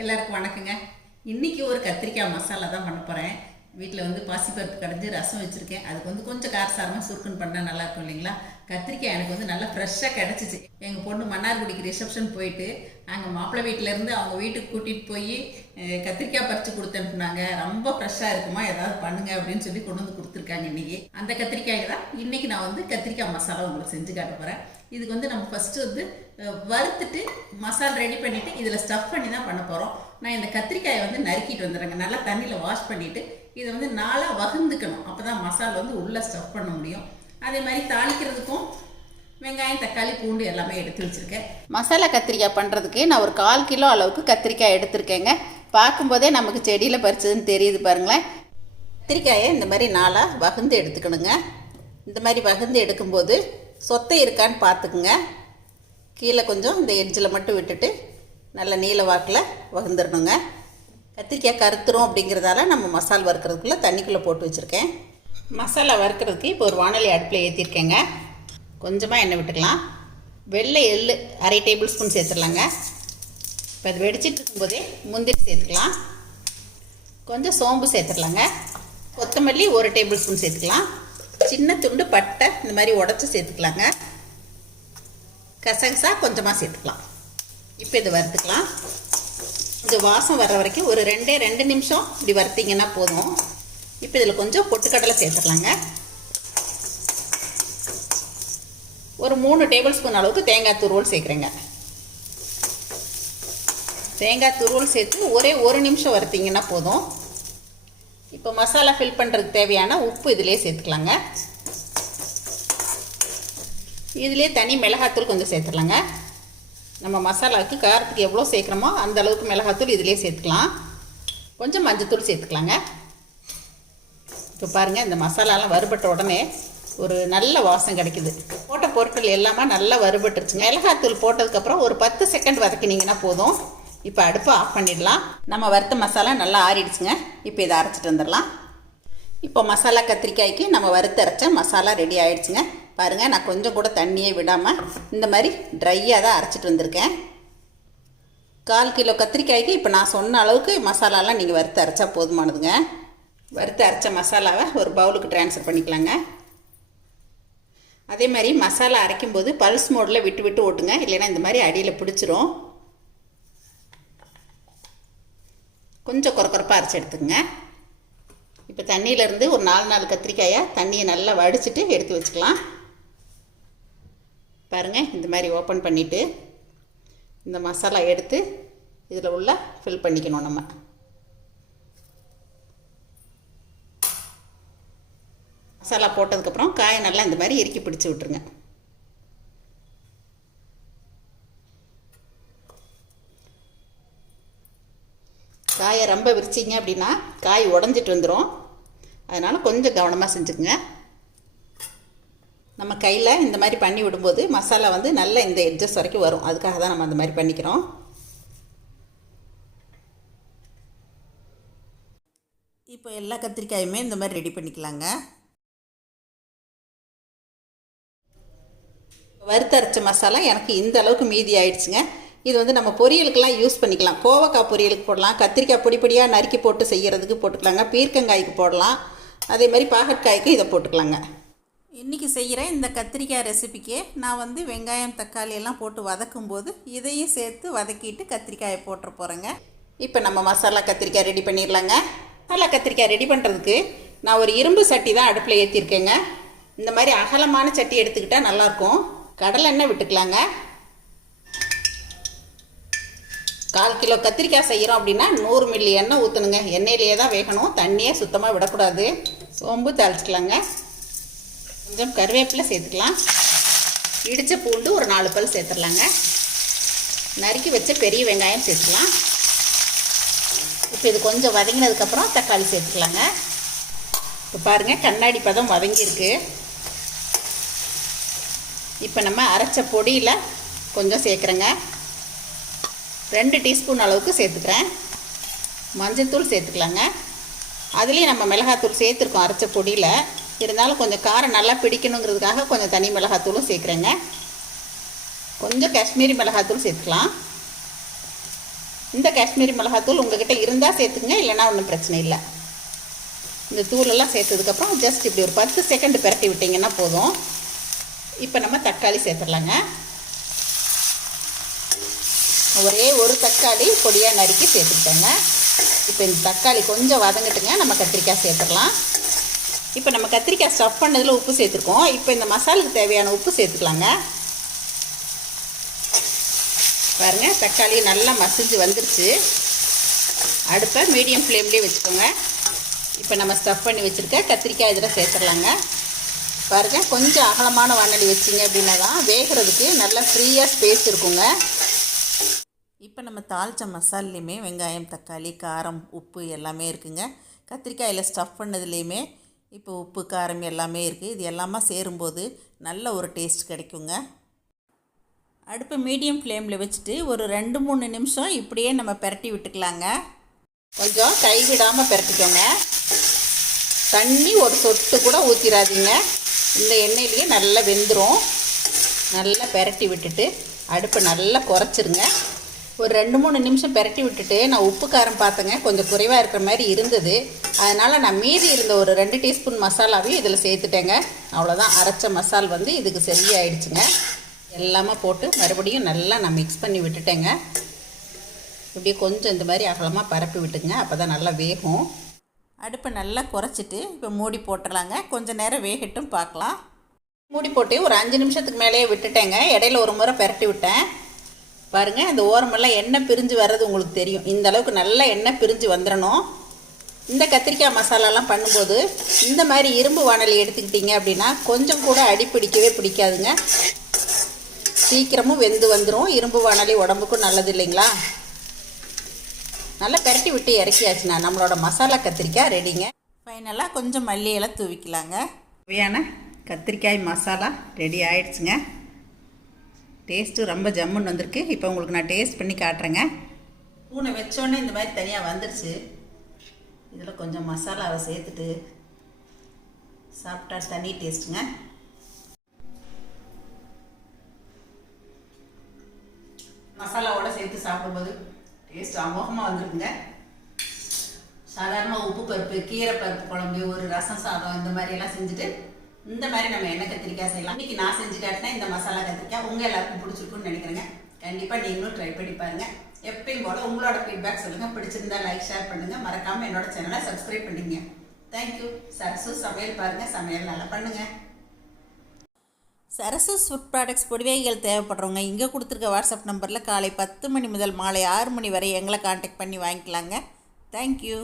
எல்லாருக்கும் வணக்கங்க. இன்றைக்கி ஒரு கத்திரிக்காய் மசாலா தான் பண்ண போகிறேன் வீட்டில் வந்து பாசிப்பருப்பு கடைஞ்சி ரசம் வச்சுருக்கேன். அதுக்கு வந்து கொஞ்சம் காரசாரமாக சுருக்குன்னு பண்ணால் நல்லாயிருக்கும் இல்லைங்களா? கத்திரிக்காய் எனக்கு வந்து நல்லா ஃப்ரெஷ்ஷாக கிடச்சிச்சு. எங்கள் பொண்ணு மன்னார்குடிக்கு ரிசப்ஷன் போயிட்டு அங்கே மாப்பிள்ளை வீட்டிலேருந்து அவங்க வீட்டுக்கு கூட்டிகிட்டு போய் கத்திரிக்காய் பறித்து கொடுத்து அனுப்புனாங்க. ரொம்ப ஃப்ரெஷ்ஷாக இருக்குமா? ஏதாவது பண்ணுங்க அப்படின்னு சொல்லி கொண்டு வந்து கொடுத்துருக்காங்க இன்றைக்கி அந்த கத்திரிக்காய் தான் இன்றைக்கி நான் வந்து கத்திரிக்காய் மசாலா உங்களுக்கு செஞ்சு காட்ட போகிறேன் இதுக்கு வந்து நம்ம ஃபஸ்ட்டு வந்து வறுத்துட்டு மசால் ரெடி பண்ணிவிட்டு இதில் ஸ்டஃப் பண்ணி தான் பண்ண போகிறோம் நான் இந்த கத்திரிக்காயை வந்து நறுக்கிட்டு வந்துடுறேங்க. நல்லா தண்ணியில் வாஷ் பண்ணிவிட்டு இதை வந்து நாளாக வகுந்துக்கணும். அப்போ தான் மசாலா வந்து உள்ளே ஸ்டஃப் பண்ண முடியும். அதே மாதிரி தாளிக்கிறதுக்கும் வெங்காயம் தக்காளி பூண்டு எல்லாமே எடுத்து வச்சுருக்கேன். மசாலா கத்திரிக்காய் பண்ணுறதுக்கு நான் ஒரு கால் கிலோ அளவுக்கு கத்திரிக்காய் எடுத்திருக்கேங்க. பார்க்கும்போதே நமக்கு செடியில் பறிச்சதுன்னு தெரியுது பாருங்களேன். கத்திரிக்காயை இந்த மாதிரி நாளாக வகுந்து எடுத்துக்கணுங்க. இந்த மாதிரி வகுந்து எடுக்கும்போது சொத்தை இருக்கான்னு பார்த்துக்குங்க. கீழே கொஞ்சம் இந்த எட்ஜில் மட்டும் விட்டுட்டு நல்ல நீல வாக்கில் வகுந்துடணுங்க கத்திரிக்காய் கருத்துரும் அப்படிங்கிறதால நம்ம மசால் வறுக்கிறதுக்குள்ளே தண்ணிக்குள்ளே போட்டு வச்சுருக்கேன். மசாலா வறுக்கிறதுக்கு இப்போ ஒரு வானொலி அடுப்பில் ஏற்றிருக்கேங்க கொஞ்சமாக எண்ணெய் விட்டுக்கலாம். வெள்ளை எள்ளு அரை டேபிள் ஸ்பூன் சேர்த்துடலாங்க. இப்போ அது வெடிச்சிட்டு இருக்கும்போதே முந்திரி சேர்த்துக்கலாம். கொஞ்சம் சோம்பு சேர்த்துடலாங்க. கொத்தமல்லி ஒரு டேபிள் ஸ்பூன் சேர்த்துக்கலாம். சின்ன துண்டு பட்டை இந்த மாதிரி உடச்சி சேர்த்துக்கலாங்க. கசகசா கொஞ்சமாக சேர்த்துக்கலாம். இப்போ இதை வறுத்துக்கலாம். இது வாசம் வர்ற வரைக்கும் ஒரு ரெண்டே ரெண்டு நிமிஷம் இப்படி வறுத்திங்கன்னா போதும். இப்போ இதில் கொஞ்சம் பொட்டுக்கடலை சேர்த்துக்கலாங்க. ஒரு மூணு டேபிள் ஸ்பூன் அளவுக்கு தேங்காய் துருவல் சேர்க்குறேங்க. தேங்காய் துருவல் சேர்த்து ஒரே ஒரு நிமிஷம் வறுத்திங்கன்னா போதும். இப்போ மசாலா ஃபில் பண்ணுறதுக்கு தேவையான உப்பு இதிலே சேர்த்துக்கலாங்க. இதிலே தனி மிளகாத்தூள் கொஞ்சம் சேர்த்துடலாங்க. நம்ம மசாலாவுக்கு காரத்துக்கு எவ்வளோ சேர்க்குறோமோ அந்த அளவுக்கு மிளகாத்தூள் இதிலே சேர்த்துக்கலாம். கொஞ்சம் மஞ்சத்தூள் சேர்த்துக்கலாங்க. இப்போ பாருங்கள் இந்த மசாலாலாம் வறுபட்ட உடனே ஒரு நல்ல வாசம் கிடைக்குது. போட்ட பொருட்கள் எல்லாமே நல்லா வறுபட்டுருச்சு. மிளகாத்தூள் போட்டதுக்கப்புறம் ஒரு பத்து செகண்ட் வதக்கினீங்கன்னா போதும். இப்போ அடுப்பை ஆஃப் பண்ணிடலாம். நம்ம வறுத்த மசாலா நல்லா ஆறிடுச்சுங்க. இப்போ இதை அரைச்சிட்டு வந்துடலாம். இப்போ மசாலா கத்திரிக்காய்க்கு நம்ம வறுத்து அரைச்ச மசாலா ரெடி ஆயிடுச்சுங்க. பாருங்கள் நான் கொஞ்சம் கூட தண்ணியே விடாமல் இந்த மாதிரி ட்ரையாக தான் அரைச்சிட்டு வந்திருக்கேன். கால் கிலோ கத்திரிக்காய்க்கு இப்போ நான் சொன்ன அளவுக்கு மசாலாலாம் நீங்கள் வறுத்து அரைச்சா போதுமானதுங்க. வறுத்து அரைச்ச மசாலாவை ஒரு பவுலுக்கு ட்ரான்ஸ்ஃபர் பண்ணிக்கலாங்க. அதே மாதிரி மசாலா அரைக்கும்போது பல்ஸ் மோடில் விட்டு விட்டு ஓட்டுங்க. இல்லைன்னா இந்த மாதிரி அடியில் பிடிச்சிரும். கொஞ்சம் குறக்குறப்பாக அரைச்சி எடுத்துக்கங்க. இப்போ தண்ணியிலேருந்து ஒரு நாலு நாலு கத்திரிக்காயை தண்ணியை நல்லா வடிச்சிட்டு எடுத்து வச்சுக்கலாம். பாருங்கள் இந்த மாதிரி ஓப்பன் பண்ணிவிட்டு இந்த மசாலா எடுத்து இதில் உள்ள ஃபில் பண்ணிக்கணும் நம்ம. மசாலா போட்டதுக்கப்புறம் காயை நல்லா இந்த மாதிரி இறுக்கி பிடிச்சி விட்ருங்க காயை ரொம்ப விரிச்சிங்க அப்படின்னா காய் உடஞ்சிட்டு வந்துடும் அதனால் கொஞ்சம் கவனமாக செஞ்சுக்குங்க. நம்ம கையில் இந்த மாதிரி பண்ணி விடும்போது மசாலா வந்து நல்ல இந்த எட்ஜஸ் வரைக்கும் வரும். அதுக்காக தான் நம்ம அந்த மாதிரி பண்ணிக்கிறோம். இப்போ எல்லா கத்திரிக்காயுமே இந்த மாதிரி ரெடி பண்ணிக்கலாங்க. வறுத்தரைச்ச மசாலா எனக்கு இந்த அளவுக்கு மீதி ஆயிடுச்சுங்க. இது வந்து நம்ம பொரியலுக்கெல்லாம் யூஸ் பண்ணிக்கலாம். கோவக்காய் பொரியலுக்கு போடலாம். கத்திரிக்காய் பொடி பொடியாக நறுக்கி போட்டு செய்கிறதுக்கு போட்டுக்கலாங்க. பீர்க்கங்காய்க்கு போடலாம். அதே மாதிரி பாகற்காய்க்கு இதை போட்டுக்கலாங்க. இன்றைக்கி செய்கிற இந்த கத்திரிக்காய் ரெசிபிக்கு நான் வந்து வெங்காயம் தக்காளி எல்லாம் போட்டு வதக்கும் போது இதையும் சேர்த்து வதக்கிட்டு கத்திரிக்காயை போட்டுற போகிறேங்க இப்போ நம்ம மசாலா கத்திரிக்காய் ரெடி பண்ணிடலாங்க மசாலா கத்திரிக்காய் ரெடி பண்ணுறதுக்கு நான் ஒரு இரும்பு சட்டி தான் அடுப்பில் ஏற்றிருக்கேங்க இந்த மாதிரி அகலமான சட்டி எடுத்துக்கிட்டால் நல்லாயிருக்கும் கடலை எண்ணெய் விட்டுக்கலாங்க. கால் கிலோ கத்திரிக்காய் செய்கிறோம் அப்படின்னா நூறு மில்லி எண்ணெய் ஊற்றணுங்க எண்ணெயிலேயே தான் வேகணும். தண்ணியே சுத்தமாக விடக்கூடாது. சோம்பு தாளிச்சிக்கலாங்க. கொஞ்சம் கருவேப்பிலை சேர்த்துக்கலாம். இடித்த பூண்டு ஒரு நாலு பல் சேர்த்துடலாங்க. நறுக்கி வச்ச பெரிய வெங்காயம் சேர்த்துக்கலாம். இப்போ இது கொஞ்சம் வதங்கினதுக்கப்புறம் தக்காளி சேர்த்துக்கலாங்க. இப்போ பாருங்கள் கண்ணாடி பதம் வதங்கியிருக்கு. இப்போ நம்ம அரைச்ச பொடியில் கொஞ்சம் சேர்க்குறேங்க. ரெண்டு டீஸ்பூன் அளவுக்கு சேர்த்துக்கிறேன். மஞ்சள்தூள் சேர்த்துக்கலாங்க. அதுலேயும் நம்ம மிளகாத்தூள் சேர்த்துருக்கோம் அரைச்ச பொடியில். இருந்தாலும் கொஞ்சம் காரம் நல்லா பிடிக்கணுங்கிறதுக்காக கொஞ்சம் தனி மிளகாத்தூளும் சேர்க்குறேங்க. கொஞ்சம் காஷ்மீரி மிளகாத்தூள் சேர்த்துக்கலாம். இந்த காஷ்மீரி மிளகாத்தூள் உங்கள்கிட்ட இருந்தால் சேர்த்துக்குங்க இல்லைன்னா ஒன்றும் பிரச்சனை இல்லை. இந்த தூளெல்லாம் சேர்த்ததுக்கப்புறம் ஜஸ்ட் இப்படி ஒரு பத்து செகண்ட் பிரட்டி விட்டிங்கன்னா போதும். இப்போ நம்ம தக்காளி சேர்த்துடலாங்க. ஒரே ஒரு தக்காளி பொடியாக நறுக்கி சேர்த்துக்கிட்டேங்க. இப்போ இந்த தக்காளி கொஞ்சம் வதங்கிட்டுங்க. நம்ம கத்திரிக்காய் சேர்த்துடலாம். இப்போ நம்ம கத்திரிக்காய் ஸ்டஃப் பண்ணதில் உப்பு சேர்த்துருக்கோம். இப்போ இந்த மசாலுக்கு தேவையான உப்பு சேர்த்துக்கலாங்க. பாருங்க தக்காளி நல்லா மசிஞ்சு வந்துருச்சு. அடுப்பை மீடியம் ஃப்ளேம்லேயே வச்சுக்கோங்க. இப்போ நம்ம ஸ்டஃப் பண்ணி வச்சுருக்க கத்திரிக்காய் இதில் சேர்த்துடலாங்க. பாருங்கள் கொஞ்சம் அகலமான வானொலி வச்சிங்க அப்படின்னா தான் வேகிறதுக்கு நல்லா ஃப்ரீயாக ஸ்பேஸ் இருக்குங்க. இப்போ நம்ம தாளித்த மசாலையுமே வெங்காயம் தக்காளி காரம் உப்பு எல்லாமே இருக்குங்க. கத்திரிக்காயில் ஸ்டஃப் பண்ணதுலேயுமே இப்போ உப்பு காரம் எல்லாமே இருக்குது இது எல்லாமே சேரும்போது நல்ல ஒரு டேஸ்ட் கிடைக்குங்க. அடுப்பை மீடியம் ஃப்ளேமில் வச்சுட்டு ஒரு ரெண்டு மூணு நிமிஷம் இப்படியே நம்ம பெரட்டி விட்டுக்கலாங்க. கொஞ்சம் கைவிடாமல் பெரட்டிக்கோங்க. தண்ணி ஒரு சொட்டு கூட ஊற்றிடாதீங்க இந்த எண்ணெயிலேயே நல்லா வெந்துடும் நல்லா பெரட்டி விட்டுட்டு அடுப்பை நல்லா குறைச்சிருங்க. ஒரு ரெண்டு மூணு நிமிஷம் பெரட்டி விட்டுட்டு நான் உப்பு காரம் பார்த்தேங்க. கொஞ்சம் குறைவாக இருக்கிற மாதிரி இருந்தது. அதனால் நான் மீதி இருந்த ஒரு ரெண்டு டீஸ்பூன் மசாலாவையும் இதில் சேர்த்துட்டேங்க. அவ்வளோதான் அரைச்ச மசால் வந்து இதுக்கு சரியாயிடுச்சுங்க. எல்லாமே போட்டு மறுபடியும் நல்லா நான் மிக்ஸ் பண்ணி விட்டுட்டேங்க. இப்படியே கொஞ்சம் இந்த மாதிரி அகலமாக பரப்பி விட்டுங்க அப்போ தான் நல்லா வேகும். அடுப்பை நல்லா குறைச்சிட்டு இப்போ மூடி போட்டுடலாங்க கொஞ்சம் நேரம் வேகட்டும் பார்க்கலாம். மூடி போட்டு ஒரு அஞ்சு நிமிஷத்துக்கு மேலேயே விட்டுட்டேங்க. இடையில ஒரு முறை பெரட்டி விட்டேன். பாருங்கள் அந்த ஓரமெல்லாம் எண்ணெய் பிரிஞ்சு வர்றது உங்களுக்கு தெரியும். இந்த அளவுக்கு நல்லா எண்ணெய் பிரிஞ்சு வந்துடணும் இந்த கத்திரிக்காய் மசாலாலாம் பண்ணும்போது இந்த மாதிரி இரும்பு வானலி எடுத்துக்கிட்டீங்க அப்படின்னா கொஞ்சம் கூட அடி பிடிக்கவே பிடிக்காதுங்க. சீக்கிரமும் வெந்து வந்துடும் இரும்பு வானலி உடம்புக்கும் நல்லது இல்லைங்களா? நல்லா பெரட்டி விட்டு இறக்கியாச்சுண்ணா. நம்மளோட மசாலா கத்திரிக்காய் ரெடிங்க. ஃபைனலாக கொஞ்சம் மல்லியெல்லாம் தூவிக்கலாங்க. தேவையான கத்திரிக்காய் மசாலா ரெடி ஆயிடுச்சுங்க. டேஸ்ட்டு ரொம்ப ஜம்முன்னு வந்திருக்கு. இப்போ உங்களுக்கு நான் டேஸ்ட் பண்ணி காட்டுறேங்க. பூனை வச்சோடனே இந்த மாதிரி தனியாக வந்துடுச்சு இதில் கொஞ்சம் மசாலாவை சேர்த்துட்டு சாப்பிட்டா தனி டேஸ்ட்டுங்க. மசாலாவோட சேர்த்து சாப்பிடும்போது டேஸ்ட் அமோகமாக வந்துருக்குங்க. சாதாரணமாக உப்பு பருப்பு கீரை பருப்பு குழம்பு ஒரு ரசம் சாதம் இந்த மாதிரி எல்லாம் செஞ்சுட்டு இந்த மாதிரி நம்ம எண்ணெய் கத்திரிக்காய் செய்யலாம். இன்னைக்கு நான் செஞ்சு காட்டினேன் இந்த மசாலா கத்திரிக்காய் உங்கள் எல்லாருக்கும் பிடிச்சிருக்குன்னு நினைக்கிறேங்க. கண்டிப்பாக நீங்களும் ட்ரை பண்ணி பாருங்கள் எப்பயும் போல் உங்களோட ஃபீட்பேக் சொல்லுங்கள் பிடிச்சிருந்தா லைக் ஷேர் பண்ணுங்கள் மறக்காமல் என்னோட சேனலை சப்ஸ்கிரைப் பண்ணிங்க தேங்க்யூ சரசு சமையல் பாருங்கள் சமையல் நல்லா பண்ணுங்கள் சரசு ஃபுட் ப்ராடக்ட்ஸ் பொடிவைகள் தேவைப்படுறவங்க இங்கே கொடுத்துருக்க வாட்ஸ்அப் நம்பரில் காலை பத்து மணி முதல் மாலை ஆறு மணி வரை எங்களை காண்டாக்ட் பண்ணி வாங்கிக்கலாங்க. தேங்க்யூ